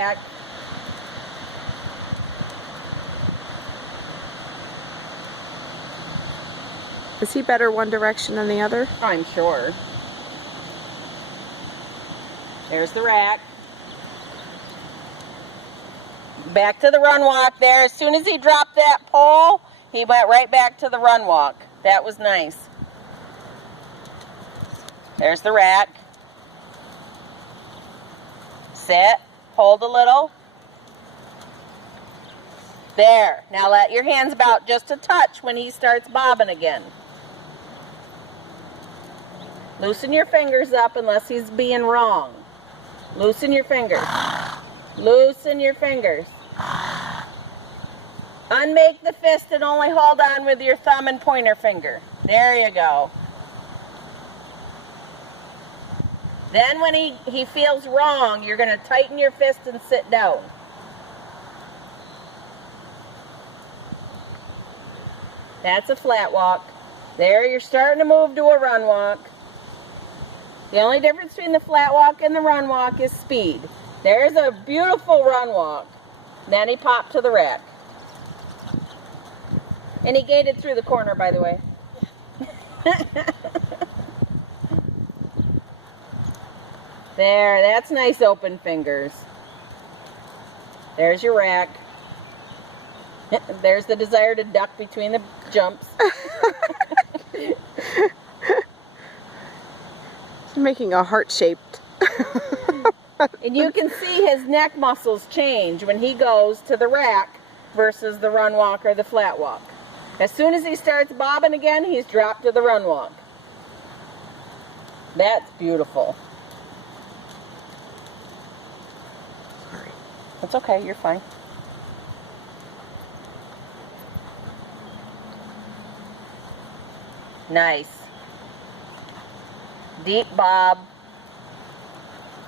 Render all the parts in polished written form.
rack. Is he better one direction than the other? I'm sure. There's the rack. Back to the run walk there. As soon as he dropped that pole, he went right back to the run walk. That was nice. There's the rack. Sit. Hold a little. There. Now let your hands about just a touch when he starts bobbing again. Loosen your fingers up unless he's being wrong. Loosen your fingers. Loosen your fingers. Unmake the fist and only hold on with your thumb and pointer finger. There you go. Then when he feels wrong, you're going to tighten your fist and sit down. That's a flat walk. There, you're starting to move to a run walk. The only difference between the flat walk and the run walk is speed. There's a beautiful run walk. Then he popped to the rack. And he gaited through the corner, by the way. There, that's nice open fingers. There's your rack. There's the desire to duck between the jumps. He's making a heart-shaped. And you can see his neck muscles change when he goes to the rack versus the run walk or the flat walk. As soon as he starts bobbing again, he's dropped to the run walk. That's beautiful. Sorry. It's okay, you're fine. Nice. Deep bob.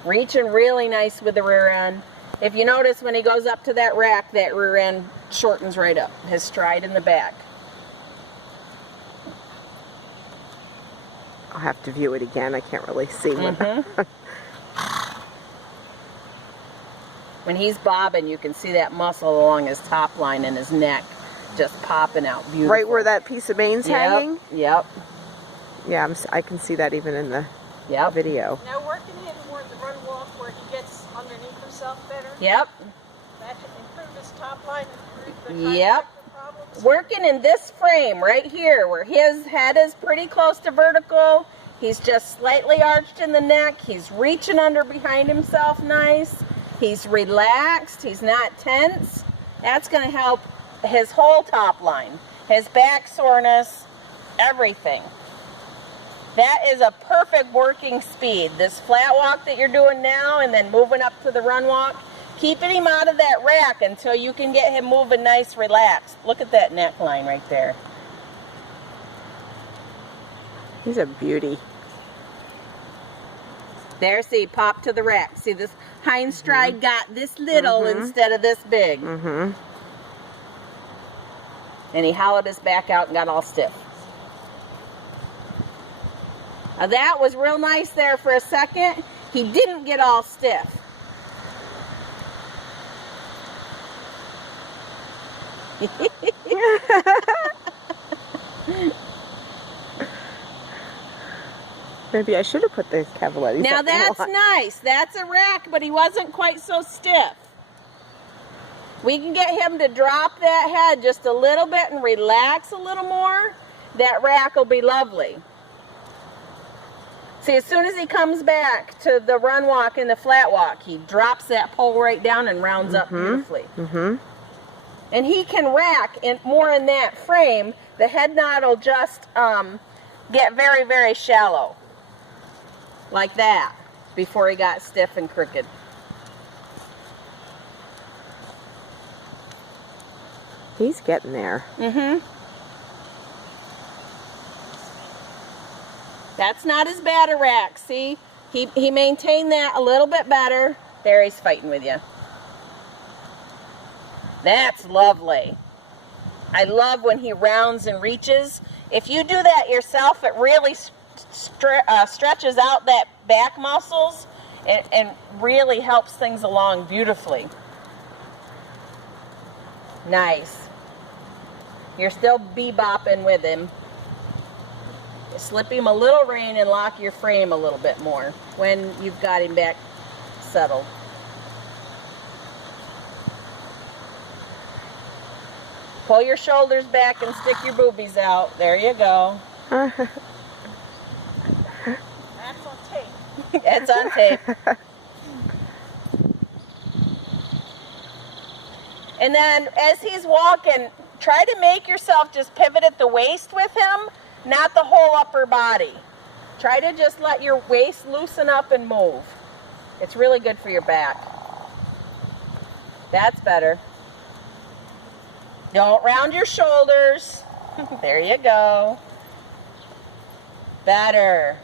Reaching really nice with the rear end. If you notice when he goes up to that rack, that rear end shortens right up. His stride in the back. I'll have to view it again. I can't really see when. When he's bobbing, you can see that muscle along his top line and his neck just popping out beautiful. Right where that piece of mane's hanging? Yep. Yeah, I can see that even in the video. Now working him more in the run walk where he gets underneath himself better. Yep. That can improve his top line, improve the problems. Working in this frame right here where his head is pretty close to vertical. He's just slightly arched in the neck. He's reaching under behind himself nice. He's relaxed. He's not tense. That's going to help his whole top line. His back soreness, everything. That is a perfect working speed. This flat walk that you're doing now and then moving up to the run walk, keeping him out of that rack until you can get him moving nice, relaxed. Look at that neckline right there. He's a beauty. There, see, pop to the rack. See, this hind stride got this little instead of this big. And he hollowed his back out and got all stiff. Now that was real nice there for a second. He didn't get all stiff. Maybe I should have put the cavaletti. Now that's nice. That's a rack, but he wasn't quite so stiff. We can get him to drop that head just a little bit and relax a little more. That rack will be lovely. See, as soon as he comes back to the run walk and the flat walk, he drops that pole right down and rounds up beautifully. And he can rack more in that frame. The head knot will just get very, very shallow. Like that, before he got stiff and crooked. He's getting there. That's not as bad a rack, see? He maintained that a little bit better. There, he's fighting with you. That's lovely. I love when he rounds and reaches. If you do that yourself, it really stretches out that back muscles, and really helps things along beautifully. Nice. You're still bebopping with him. Slip him a little rein and lock your frame a little bit more when you've got him back settled. Pull your shoulders back and stick your boobies out. There you go. That's on tape. It's on tape. And then as he's walking, try to make yourself just pivot at the waist with him, not the whole upper body. Try to just let your waist loosen up and move. It's really good for your back. That's better. Don't round your shoulders. There you go. Better.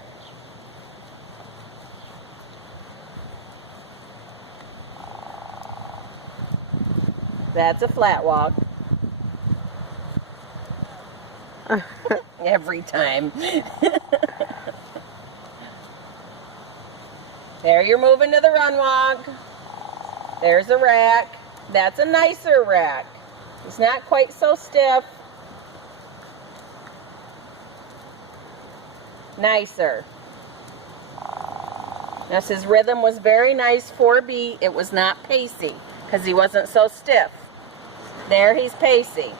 That's a flat walk. Every time. There, you're moving to the run walk. There's a rack. That's a nicer rack. It's not quite so stiff. Nicer. Now, his rhythm was very nice, 4-beat. It was not pacey because he wasn't so stiff. There, he's pacey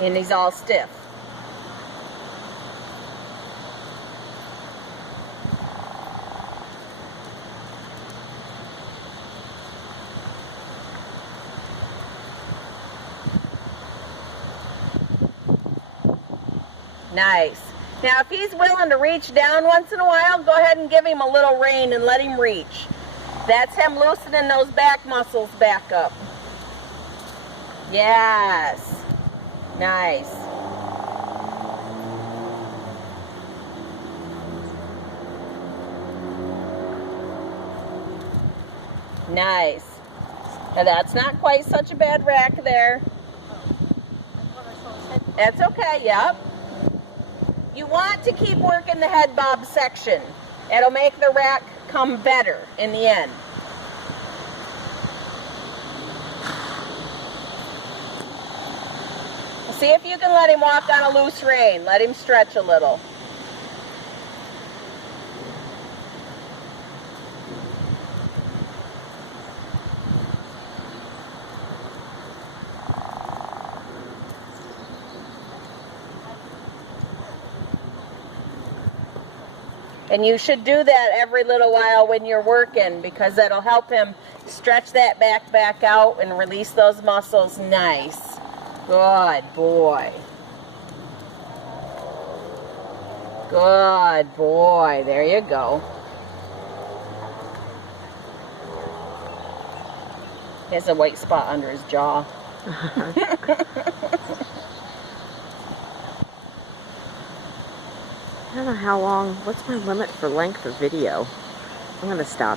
and he's all stiff. Nice. Now, if he's willing to reach down once in a while, go ahead and give him a little rein and let him reach. That's him loosening those back muscles back up. Yes. Nice. Nice. Now, that's not quite such a bad rack there. That's okay, yep. You want to keep working the head bob section. It'll make the rack come better in the end. See if you can let him walk on a loose rein. Let him stretch a little. And you should do that every little while when you're working because that'll help him stretch that back out and release those muscles. Nice. Good boy. Good boy. There you go. He has a white spot under his jaw. I don't know how long, what's my limit for length of video? I'm going to stop